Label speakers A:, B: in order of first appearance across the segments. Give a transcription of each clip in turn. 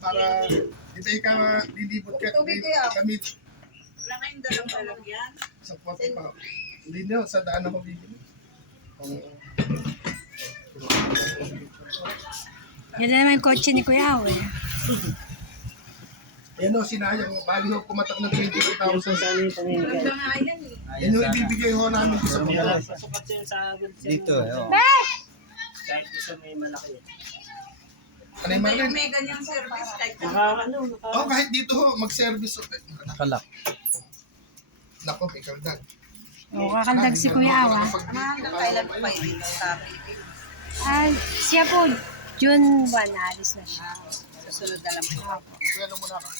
A: para hindi ka lilibot ka. Kami,
B: Wala kayong dalang lalagyan?
A: sa kwarto pa. Hindi nyo, sa daan ako bibili.
C: Yan na naman yung kotse ni Kuya Aw eh.
A: Yan o, sinayang. Bali ho, kumatak ng 20,000.
B: Maganda nga yan eh.
A: Yan yung ibibigay ho namin sa mga.
D: Pasukat yun sa
E: Dito, oh.
D: kahit isa may malaki.
A: Ano yung Marlene?
B: May ganyang service kahit
A: Oh, kahit dito ho, mag-service.
E: Nakalak.
A: Nako, may kaldag.
C: O, kakandag si Kuya Aw ah.
B: hanggang kailan pa yun sabi.
C: Ay, siya po, June 1, alis na siya.
B: Susunod na lang po.
A: Ano muna ka?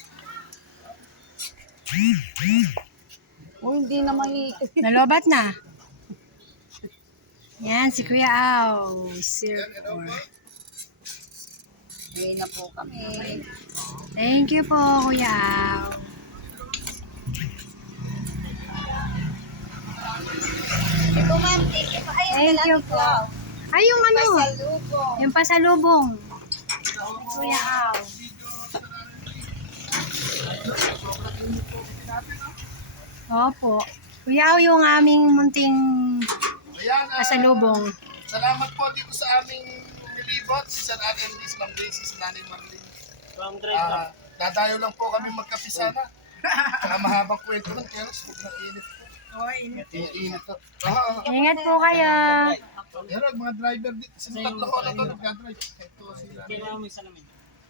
B: Hindi na makikita.
C: Nalobat na. Yan, si Kuya Aw. Sir.
B: Uwi na po kami.
C: Thank you po, Kuya Aw.
B: Ito ma'am, thank you. Ay,
C: Thank you po. Ay, yung ano,
B: pasalubong.
C: yung pasalubong. Ni Kuya Aw. Opo. Kuya Aw, yung aming munting
A: Ayan,
C: pasalubong.
A: salamat po dito sa aming nilibot. Si Sir RMD, si Ma'am Gracie, si Nanay Marlene.
D: From drive lang.
A: Dadayo lang po kami magkape sana. Saka mahabang kwento lang, kaya sobrang init po.
B: Oh, init.
A: Init po.
C: Ingat po kayo.
A: Yan, mga driver dito. Sa tatlo ko lang ito nagdadrive. Ito sila.
D: Kailangan mo yung salamin.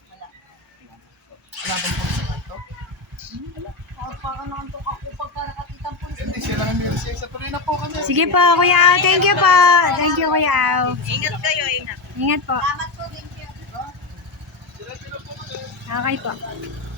A: Wala bang po sa kanto?
B: Parang nantok ako pagka nakatitang pulis.
A: Hindi, sila kami lisensya. Tuloy na po kami.
C: Sige po, Kuya Aw. Thank you po. Thank you, Kuya Aw.
B: Ingat kayo, ingat.
C: Ingat po.
B: Salamat po, thank you.
A: Sila po kami.
C: Okay po.